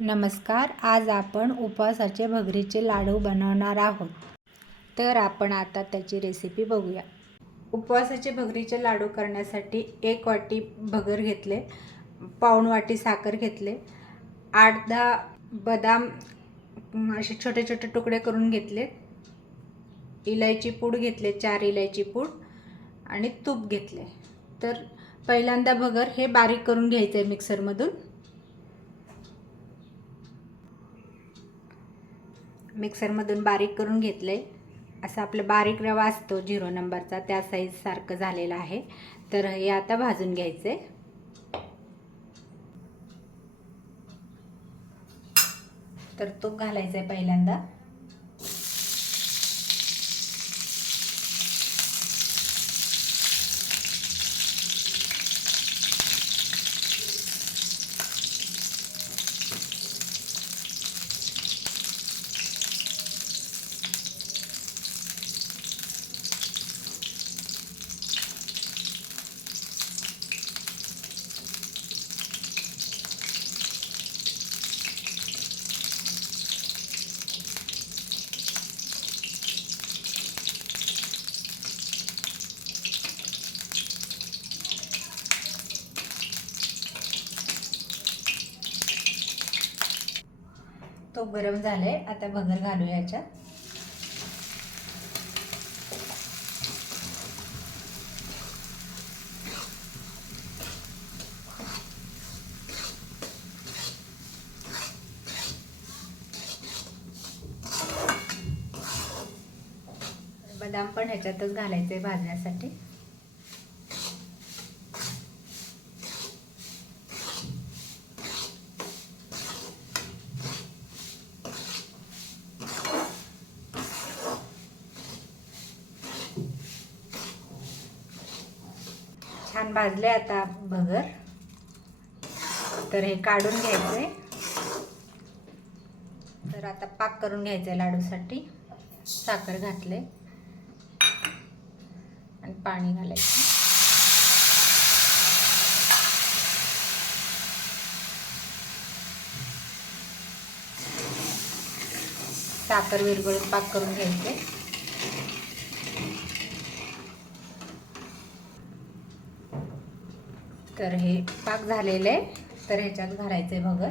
नमस्कार आज आपण उपवासाचे भगरीचे लाडू बनवणार आहोत. तर आपण आता त्याची रेसिपी बघूया. उपवासाचे भगरीचे लाडू करण्यासाठी एक वाटी भगर घेतले पाऊण वाटी साखर घेतले आठ दहा बदाम असे छोटे छोटे तुकडे करून घेतले इलायची पूड घेतले चार इलायची पूड आणि तूप घेतले. तर पहिल्यांदा भगर हे बारीक करून घ्यायचं आहे मिक्सरमधून मिक्सरमधून बारीक करून घेतलं. आहे असं आपलं बारीक रवा असतो झिरो नंबरचा त्या साईजसारखं झालेला आहे. तर हे आता भाजून घ्यायचं. आहे तर तो घालायचा आहे पहिल्यांदा. तूप गरम आहे आता भगर घालू याच्यात. बदाम पण ह्याच्यातच घालायचे भाजण्यासाठी. छान भाजले आता भगर. तर हे काढून घ्यायचे तर आता पाक करून घ्यायचं आहे लाडूसाठी. साखर घातले आणि पाणी घालायचं. साखर विरघळून पाक करून घ्यायचे तर हे पाक झालेलं आहे. तर ह्याच्यात घालायचं आहे भगर.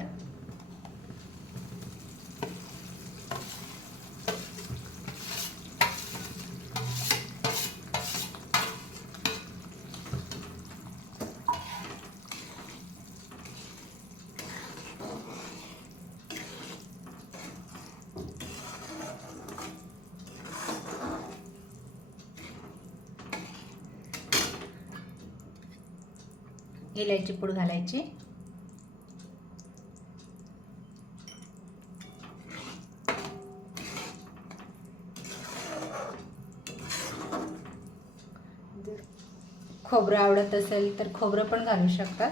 इलायची पूड घालायची. खोबरं आवडत असेल तर खोबरं पण घालू शकतात.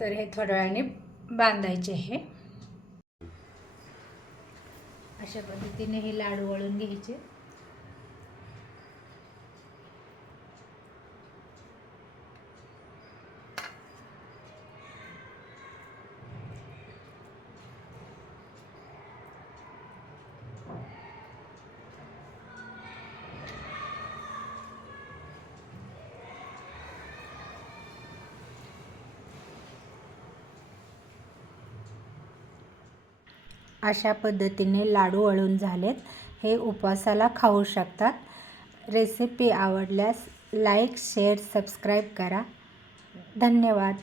तर हे थोड्या वेळाने बांधायचे हे अशा पद्धतीने हे लाडू वळून घ्यायचे. अशा पद्धतीने लाडू वळून झालेत. हे उपवासाला खाऊ शकतात. रेसिपी आवडल्यास लाईक शेअर सबस्क्राईब करा. धन्यवाद.